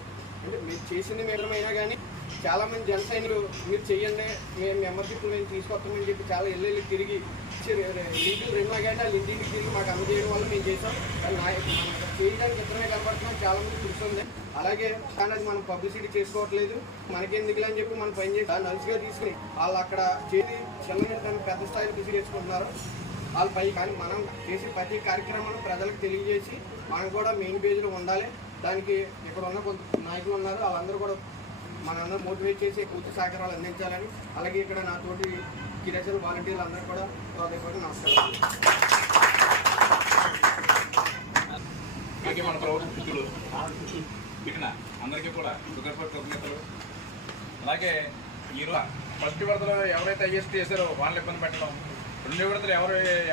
అంటే మీరు చేసింది మేడమైనా కానీ చాలామంది జన సైనికులు మీరు చెయ్యండి, మేము మెంబర్షిప్ మేము తీసుకొస్తామని చెప్పి చాలా ఇల్లు తిరిగి లీగల్ 2 గంటలు ఇంటికి తిరిగి మాకు అందజేయడం వల్ల మేము చేసాం. కానీ మనం చేయడానికి ఇద్దరమే కనబడుతున్నాం, చాలామంది చూస్తుంది. అలాగే కానీ అది మనం పబ్లిసిటీ చేసుకోవట్లేదు, మనకెందుకులే అని చెప్పి మనం పని చేసి నలుసుగా తీసుకుని వాళ్ళు అక్కడ చేసి చిన్న పెద్ద స్థాయిలో కృషి చేసుకుంటున్నారు వాళ్ళ పై. కానీ మనం చేసే ప్రతి కార్యక్రమాన్ని ప్రజలకు తెలియజేసి మనం కూడా మెయిన్ పేజీలో ఉండాలి. దానికి ఇక్కడ ఉన్న కొంత నాయకులు ఉన్నారు, వాళ్ళందరూ కూడా మనందరూ మోటివేట్ చేసి పూర్తి సహకారాలు అందించాలని. అలాగే ఇక్కడ నా తోటి క్రియాశీల వాలంటీర్లు అందరూ కూడా హృదయపూర్వక నమస్కారాలు. మన ప్రభుత్వ ఇక్కడ అందరికీ కూడా హృదయపూర్వక కృతజ్ఞతలు. అలాగే ఈరోజు ఫస్ట్ విడతలో ఎవరైతే ఐఎస్టీ చేశారో వాళ్ళని ఇబ్బంది పెట్టడం, 2వ విడతలు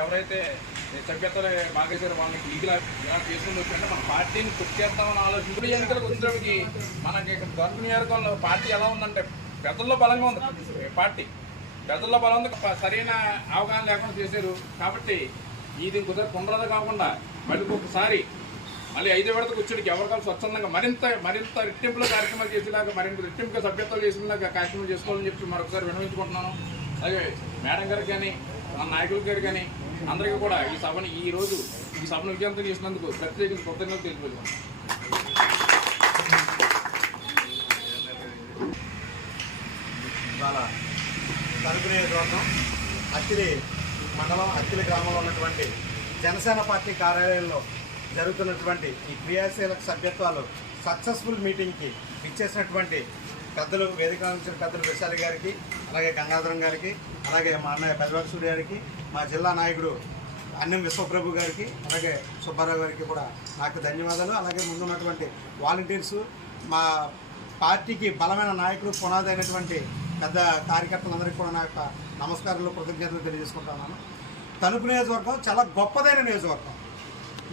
ఎవరైతే సభ్యత్వాలు బాగేశారో వాళ్ళకి ఇలా చేసుకుని వచ్చింటే మన పార్టీని కృషి చేస్తామని ఆలోచన. ఇప్పుడు ఎన్నికలకు వచ్చినప్పటికి మనకి దొరక నియోజకవర్గంలో పార్టీ ఎలా ఉందంటే పెద్దల్లో బలంగా ఉంది. పార్టీ పెద్దల్లో బలం ఉంది, సరైన అవగాహన లేకుండా చేశారు. కాబట్టి ఇది కుదరదు కాకుండా మళ్ళీ ఒకసారి మళ్ళీ 5వ విడతకు వచ్చేటికి ఎవరికాలు స్వచ్ఛందంగా మరింత రెట్టింపులో కార్యక్రమాలు చేసేలాగా, మరింత రెట్టింపుగా సభ్యత్వాలు చేసేలాగా కార్యక్రమం చేసుకోవాలని చెప్పి మరొకసారి విన్నవించుకుంటున్నాను. అలాగే మేడం గారికి కానీ మన నాయకుల గారు కానీ అందరికీ కూడా ఈ సభను విజయవంతం చేసినందుకు ప్రత్యేకించి కృతజ్ఞతలు తెలియజేస్తున్నాను. ఇవాళ తణుకు నియోజకవర్గం అత్తిలి మండలం అత్తిలి గ్రామంలో ఉన్నటువంటి జనసేన పార్టీ కార్యాలయంలో జరుగుతున్నటువంటి ఈ క్రియాశీలక సభ్యత్వాలు సక్సెస్ఫుల్ మీటింగ్కి ఇచ్చేసినటువంటి పెద్దలు, వేదిక నుంచి పెద్దలు విశాలి గారికి, అలాగే గంగాధరం గారికి, అలాగే మా అన్నయ్య పెద్దవాళ్ళ సూర్య గారికి, మా జిల్లా నాయకుడు అన్నం విశ్వప్రభు గారికి, అలాగే సుబ్బారావు గారికి కూడా నాకు ధన్యవాదాలు. అలాగే ముందున్నటువంటి వాలంటీర్సు, మా పార్టీకి బలమైన నాయకుడు, పునాది అయినటువంటి పెద్ద కార్యకర్తలందరికీ కూడా నా యొక్క నమస్కారాలు, కృతజ్ఞతలు తెలియజేసుకుంటున్నాను. తణుకు నియోజకవర్గం చాలా గొప్పదైన నియోజకవర్గం.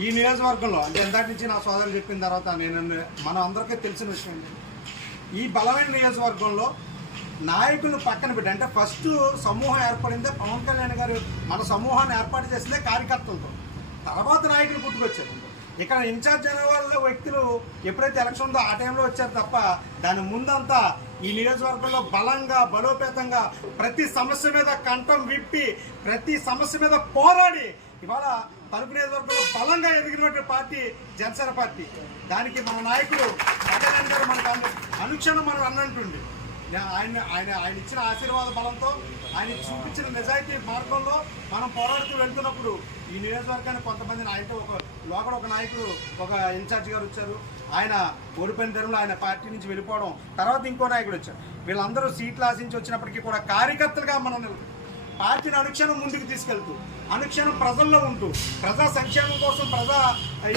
ఈ నియోజకవర్గంలో అంటే ఇందాటి నుంచి నా సోదరులు చెప్పిన తర్వాత మనం అందరికీ తెలిసిన విషయం ఏంటి, ఈ బలమైన నియోజకవర్గంలో నాయకులు పక్కన పెట్టి, అంటే ఫస్ట్ సమూహం ఏర్పడిందే పవన్ కళ్యాణ్ గారు మన సమూహాన్ని ఏర్పాటు చేసిందే కార్యకర్తలతో, తర్వాత నాయకులు పుట్టుకొచ్చారు. ఇక్కడ ఇన్ఛార్జ్ అనే వాళ్ళ వ్యక్తులు ఎప్పుడైతే ఎలక్షన్ ఉందో ఆ టైంలో వచ్చారు తప్ప దాని ముందంతా ఈ నియోజకవర్గంలో బలంగా బలోపేతంగా ప్రతి సమస్య మీద కంఠం విప్పి ప్రతి సమస్య మీద పోరాడి ఇవాళ తణుకు నియోజకవర్గంలో బలంగా ఎదిగినటువంటి పార్టీ జనసేన పార్టీ. దానికి మన నాయకుడు కళ్యాణ్ గారు మనకు అనుక్షణం మనం అన్నంటుండి ఆయన ఇచ్చిన ఆశీర్వాద బలంతో, ఆయన చూపించిన నిజాయితీ మార్గంలో మనం పోరాడుతూ వెళ్తున్నప్పుడు ఈ నియోజకవర్గానికి కొంతమందిని ఆయనతో లోపల ఒక నాయకుడు, ఒక ఇన్ఛార్జ్ గారు వచ్చారు. ఆయన ఓడిపోయిన టైంలో ఆయన పార్టీ నుంచి వెళ్ళిపోవడం, తర్వాత ఇంకో నాయకుడు వచ్చారు. వీళ్ళందరూ సీట్లు ఆశించి వచ్చినప్పటికీ కూడా కార్యకర్తలుగా మనం పార్టీని అనుక్షణం ముందుకు తీసుకెళ్తూ, అనుక్షణం ప్రజల్లో ఉంటూ, ప్రజా సంక్షేమం కోసం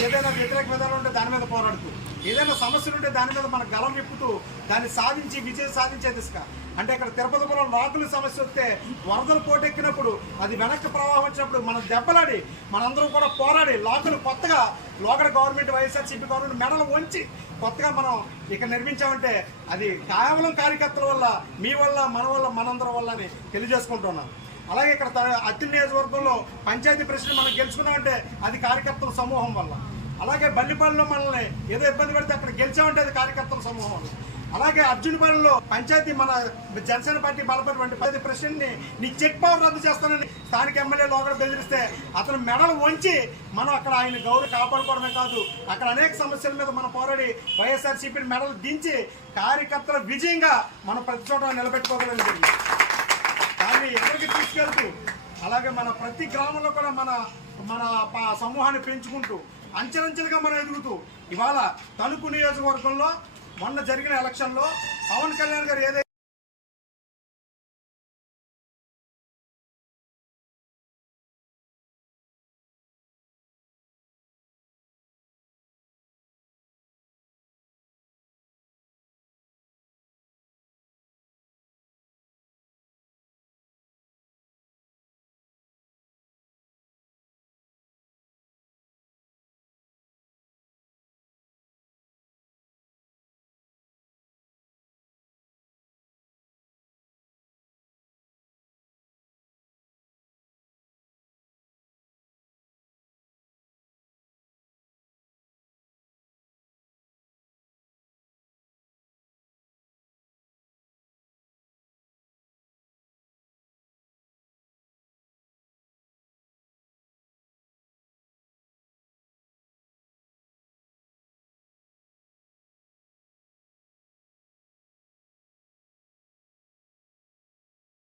ఏదైనా వ్యతిరేక విధానం ఉంటే దాని మీద పోరాడుతూ, ఏదైనా సమస్యలు ఉంటే దాని మీద మన గలం విప్పుతూ దాన్ని సాధించి విజయం సాధించే దిశగా. అంటే ఇక్కడ తిరుపతిపురం లోకల్ సమస్య వస్తే వరదలు పోటెక్కినప్పుడు అది వెనక్కి ప్రవాహం వచ్చినప్పుడు మనం దెబ్బలాడి మనందరం కూడా పోరాడి కొత్తగా లోకల్ గవర్నమెంట్ వైఎస్ఆర్సీపీ గవర్నమెంట్ మెడలు వంచి కొత్తగా మనం ఇక్కడ నిర్మించామంటే అది కేవలం కార్యకర్తల వల్ల, మీ వల్ల, మన వల్ల, మనందరం వల్ల అని తెలియజేసుకుంటున్నాను. అలాగే ఇక్కడ అత్తి నియోజకవర్గంలో పంచాయతీ ప్రెసిడెంట్ మనం గెలుచుకున్నామంటే అది కార్యకర్తల సమూహం వల్ల. అలాగే బల్లిపాలెంలో మనల్ని ఏదో ఇబ్బంది పడితే అక్కడ గెలిచామంటే అది కార్యకర్తల సమూహం వల్ల. అలాగే అర్జునపాలెంలో పంచాయతీ మన జనసేన పార్టీ బలపడినటువంటి పంచాయతీ ప్రెసిడెంట్ని నీ చెక్ పవర్ రద్దు చేస్తానని స్థానిక ఎమ్మెల్యే లోకల్ బెదిరిస్తే అతను మెడలు వంచి మనం అక్కడ ఆయన గౌరవ కాపాడుకోవడమే కాదు, అక్కడ అనేక సమస్యల మీద మనం పోరాడి వైఎస్ఆర్సీపీ మెడలు దించి కార్యకర్తల విజయంగా మనం ప్రతి చోట నిలబెట్టుకోగలం జరిగింది. దాన్ని ఎవరికి తీసుకెళ్తూ అలాగే మన ప్రతి గ్రామంలో కూడా మన సమూహాన్ని పెంచుకుంటూ అంచెలంచెలుగా మనం ఎదుగుతూ ఇవాళ తణుకు నియోజకవర్గంలో మొన్న జరిగిన ఎలక్షన్లో పవన్ కళ్యాణ్ గారు ఏదైతే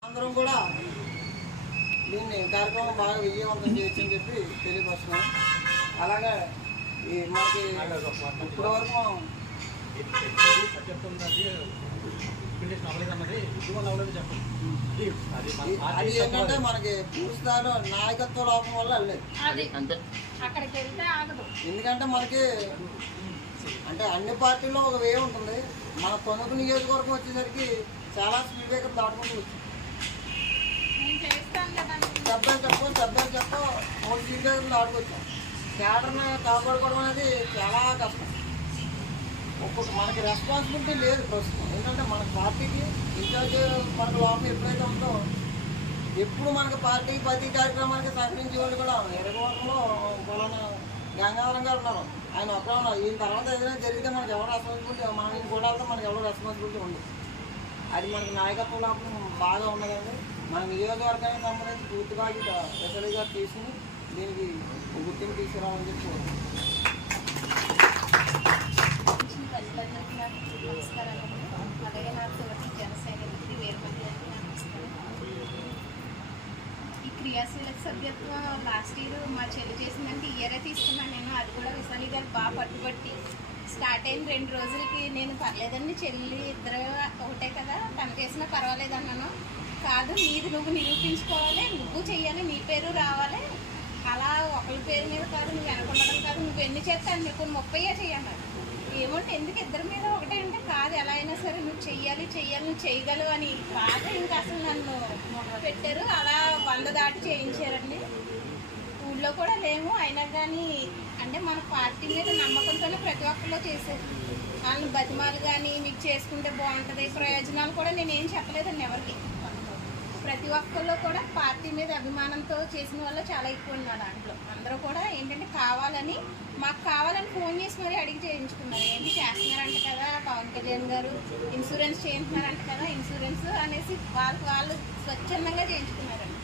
అందరం కూడా దీన్ని కార్యక్రమం బాగా విజయవంతం చేయొచ్చని చెప్పి తెలియపరుస్తున్నాం. అలాగే ఈ మనకి ఇప్పటి వరకు మనం అది ఏంటంటే మనకి పూర్తి స్థాయిలో నాయకత్వ లోపం వల్ల వెళ్ళలేదు. ఎందుకంటే మనకి అంటే అన్ని పార్టీల్లో ఒక వే ఉంటుంది. మన తణుకు నియోజకవర్గం వచ్చేసరికి చాలా స్పీడ్ బ్రేకర్ దాటుకుంటూ వచ్చింది. శబ్దాలు చెప్ప 3 స్పీడ్ బ్రేకర్లు దాటుకొచ్చాం. క్యాడర్ని కాపాడుకోవడం అనేది చాలా కష్టం. ఒక్కొక్క మనకి రెస్పాన్సిబిలిటీ లేదు ప్రస్తుతం. ఎందుకంటే మన పార్టీకి ఇన్ఛార్జ్ మనకు లోపల ఎప్పుడైతే ఉందో ఎప్పుడు మనకి పార్టీ ప్రతి కార్యక్రమానికి సహకరించే వాళ్ళు కూడా ఎరగవరంలో పలానా గంగాధరం గారు ఉన్నారు. ఆయన ఒక్కడే ఈయన తర్వాత ఏదైనా జరిగితే మనకి ఎవరు రెస్పాన్సిబిలిటీ మన ఈయన కూడా మనకి ఎవరు రెస్పాన్సిబిలిటీ ఉండదు. అది మనకి నాయకత్వం లోపల బాగా ఉన్నదండి. మన నియోజకవర్గానికి సంబంధించి పూర్తి బాధ్యత ఎస్ఎల్ఏ గారు తీసుకుని దీనికి గుర్తింపు తీసుకురావాలని చెప్పి అలాగే నాకు జనసైనికుడికి వేరుపల్లి ఈ క్రియాశీలక సభ్యత్వం లాస్ట్ ఇయర్ మా చెల్లి చేసిందంటే ఇయరే తీసుకున్నాను నేను. అది కూడా విశాలి గారు బాగా పట్టుబట్టి స్టార్ట్ అయిన 2 రోజులకి నేను పర్లేదండి చెల్లి ఇద్దరు ఒకటే కదా తను చేసినా పర్వాలేదన్నాను. కాదు నీది నువ్వు నిరూపించుకోవాలి, నువ్వు చెయ్యాలి, నీ పేరు రావాలి, అలా ఒకరి పేరు మీద కాదు నువ్వు వెనకుండడం కాదు, నువ్వు ఎన్ని చేస్తాను మీకు 30 చెయ్యన్నారు. ఏమంటే ఎందుకు ఇద్దరి మీద ఒకటే అంటే కాదు ఎలా అయినా సరే నువ్వు చెయ్యాలి నువ్వు చేయగలవు అని బాగా ఇంకా అసలు నన్ను పెట్టారు. అలా 100 దాటి చేయించారండి. ఊళ్ళో కూడా లేము అయినా కానీ అంటే మన పార్టీ మీద నమ్మకంతోనే ప్రతి ఒక్కరిలో చేశారు. వాళ్ళని బతిమాలు కానీ మీకు చేసుకుంటే బాగుంటుంది ప్రయోజనాలు కూడా నేనేం చెప్పలేదండి ఎవరికి. ప్రతి ఒక్కళ్ళు కూడా పార్టీ మీద అభిమానంతో చేసిన వాళ్ళు చాలా ఎక్కువ ఉన్నారు. దాంట్లో అందరూ కూడా ఏంటంటే మాకు కావాలని ఫోన్ చేసి మరీ అడిగి చేయించుకున్నారు. ఏంటి చేస్తున్నారంట కదా పవన్ కళ్యాణ్ గారు ఇన్సూరెన్స్ చేయించున్నారంట కదా ఇన్సూరెన్స్ అనేసి వాళ్ళు స్వచ్ఛందంగా చేయించుకున్నారండి.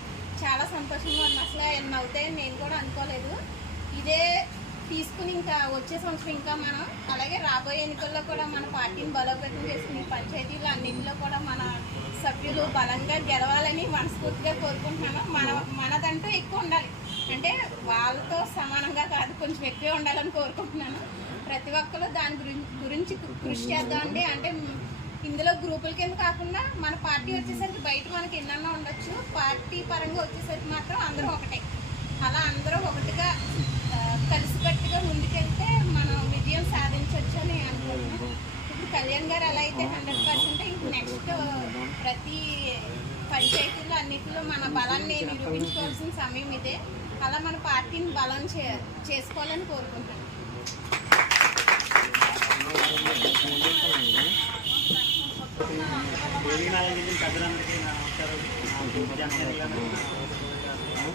చాలా సంతోషంగా ఉంది. అసలు ఎన్ని అవుతాయని నేను కూడా అనుకోలేదు. ఇదే తీసుకుని ఇంకా వచ్చే సంవత్సరం ఇంకా మనం అలాగే రాబోయే ఎన్నికల్లో కూడా మన పార్టీని బలోపేతం చేసుకుని పంచాయతీలు అన్నింటిలో కూడా మన సభ్యులు బలంగా గెలవాలని మనస్ఫూర్తిగా కోరుకుంటున్నాను. మనదంటూ ఎక్కువ ఉండాలి అంటే వాళ్ళతో సమానంగా కాదు కొంచెం ఎక్కువే ఉండాలని కోరుకుంటున్నాను. ప్రతి ఒక్కరు దాని గురించి కృషి చేద్దామండి. అంటే ఇందులో గ్రూపుల కింద కాకుండా మన పార్టీ వచ్చేసరికి బయట మనకి ఎన్నన్నా ఉండొచ్చు, పార్టీ పరంగా వచ్చేసరికి మాత్రం అందరూ ఒకటే. అలా అందరూ ఒకటిగా కలిసికట్టుగా ముందుకెళ్తే మనం విజయం సాధించవచ్చు అని అనుకుంటున్నాను. ఇప్పుడు కళ్యాణ్ గారు ఎలా అయితే 100% ఇంక నెక్స్ట్ ప్రతి పంచాయతీలో అన్నింటిలో మన బలాన్ని నిరూపించుకోవాల్సిన సమయం ఇదే. అలా మన పార్టీని బలం చేసుకోవాలని కోరుకుంటున్నాను. ఏవీ నాలుగు పెద్దలందరికీ నా నమస్కారాలు. జనసైనికులందరికీ నా నమస్కారాలు.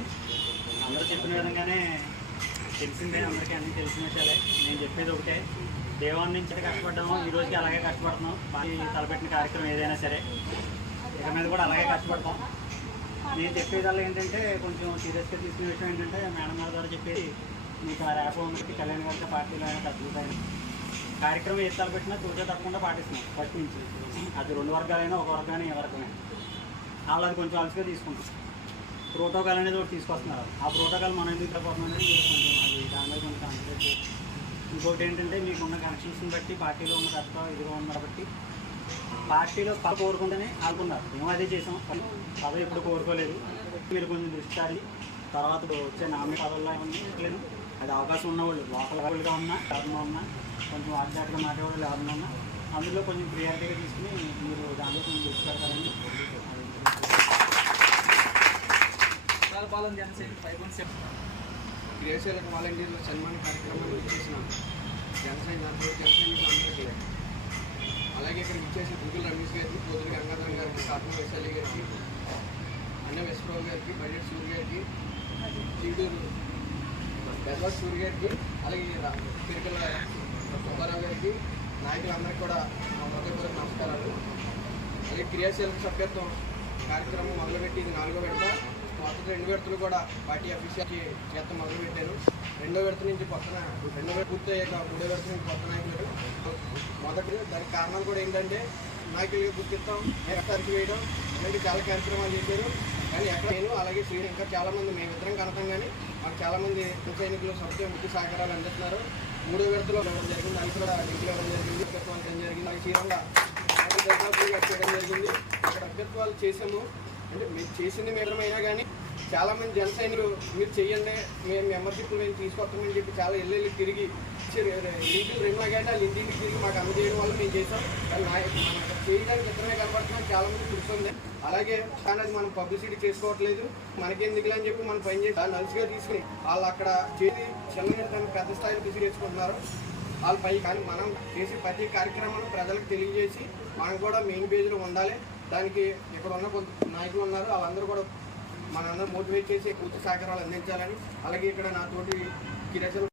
అందరూ చెప్పిన విధంగానే తెలిసిందే, అందరికీ అన్నీ తెలిసిన విషయాలే. నేను చెప్పేది ఒకటే, దేవాన్ని నుంచి కష్టపడ్డాము, ఈ రోజుకి అలాగే కష్టపడుతున్నాం. బాగా తలపెట్టిన కార్యక్రమం ఏదైనా సరే ఇక మీద కూడా అలాగే కష్టపడతాం. నేను చెప్పేదల్లా ఏంటంటే కొంచెం సీరియస్గా తీసుకునే విషయం ఏంటంటే, మేడం గారి ద్వారా చెప్పేది మీకు ఆ రేప ఉన్నట్టు కళ్యాణ్ గారి పార్టీలో అయినా అద్భుతమైన కార్యక్రమం ఏ తలపెట్టినా తూచా తప్పకుండా పాటిస్తున్నాం ఫస్ట్ నుంచి. అది 2 వర్గాలైనా ఒక వర్గాన్ని ఏ వర్గమైనా వాళ్ళు అది కొంచెం అలసిగా తీసుకుంటాం. ప్రోటోకాల్ అనేది ఒకటి తీసుకొస్తున్నారు. ఆ ప్రోటోకాల్ మనం ఎందుకు తప్పడం అనేది కొంచెం అది దాని మీద కొంచెం కాన్సన్ట్రేట్ చేయాలి. ఇంకొకటి ఏంటంటే మీకున్న కనెక్షన్స్ని బట్టి పార్టీలో ఉన్న కష్టం ఇదిగా ఉన్న బట్టి పార్టీలో కోరుకుంటేనే ఆడుకున్నారు. మేము అదే చేసాం, పదవి ఎప్పుడు కోరుకోలేదు. మీరు కొంచెం దృష్టి సారి తర్వాత వచ్చే నామినేట్ పదవుల్లో లేదు, అది అవకాశం ఉన్నవాళ్ళు లోకల్ వాళ్ళుగా ఉన్నా ఎవరన్నా ఉన్నా కొంచెం ఆధ్యాత్మిక మాట్లాడే ఎవరన్నా ఉన్నా అందులో కొంచెం ప్రియారిటీగా తీసుకుని మీరు దాంట్లో కొంచెం దృష్టి పెడతారని. క్రియాశీలక వాలంటీర్ల సన్మాన కార్యక్రమాన్ని ఇచ్చేసిన జనసైనికులందరికీ, అలాగే ఇక్కడ ఇచ్చేసిన దుగ్గుల రమేష్ గారికి, పోతుల గంగాధర్ గారికి, కాటం వైశాలి గారికి, అన్న వెస్ట్రావు గారికి, బడ్జెట్ సూర్య గారికి, చీడూరు బెల్వర్ సూర్య గారికి, అలాగే తిరుకల సుబ్బారావు గారికి, నాయకులందరికీ కూడా మా హృదయపూర్వక నమస్కారాలు. అలాగే క్రియాశీలక సభ్యత్వం కార్యక్రమం మొదలుపెట్టి ఇది 4వ విడత. మొదటి 2 విడతలు కూడా పార్టీ అఫీషియల్ చేత మొదలుపెట్టాను. 2వ విడత నుంచి కొత్త 2వ విడత పూర్తి అయ్యాక 3వ విడత నుంచి కొత్త నాయకులు. మొదటి దానికి కారణాలు కూడా ఏంటంటే నాయకులుగా గుర్తిస్తాం, తరచి వేయడం ఇలాంటి చాలా కార్యక్రమాలు చేశారు. కానీ ఎక్కడ నేను అలాగే శ్రీ ఇంకా చాలామంది మేమిద్దరం కనతాం, కానీ మాకు చాలామంది సైనికులు సభ్యులు ముఖ్య సహకారాలు అందిస్తున్నారు. 3వ విడతలో ఇవ్వడం జరిగింది, అది కూడా లింకులు ఇవ్వడం జరిగింది, అభ్యర్థిత్వాలు చేయడం జరిగింది. అది శ్రీరంగా చేయడం జరిగింది. అక్కడ అభ్యర్థిత్వాలు చేసాము. అంటే మీరు చేసింది మేరమైనా కానీ చాలామంది జన సైనికులు మీరు చేయండి, మేము మెంబర్షిప్లు మేము తీసుకొస్తామని చెప్పి చాలా ఇల్లు తిరిగి లింకులు రెండునా కానీ ఆ లింకులకి తిరిగి మాకు అందజేయడం వల్ల మేము చేసాం. కానీ మనం చేయడానికి ఇద్దరమే కనపడుతున్నాం, చాలామంది చూస్తుంది. అలాగే కానీ అది మనం పబ్లిసిటీ చేసుకోవట్లేదు, మనకెందుకులే అని చెప్పి మనం పని చేసి నలుసుగా తీసుకుని వాళ్ళు అక్కడ చేసి చిన్న పెద్ద స్థాయిలో తీసుకున్నారు వాళ్ళ పై. కానీ మనం చేసే ప్రతి కార్యక్రమాన్ని ప్రజలకు తెలియజేసి మనం కూడా మెయిన్ పేజీలో ఉండాలి. దానికి ఇక్కడ ఉన్న కొంత నాయకులు ఉన్నారు, వాళ్ళందరూ కూడా మనందరూ మోటివేట్ చేసి పూర్తి సహకారాలు అందించాలని. అలాగే ఇక్కడ నా తోటి కిరచలు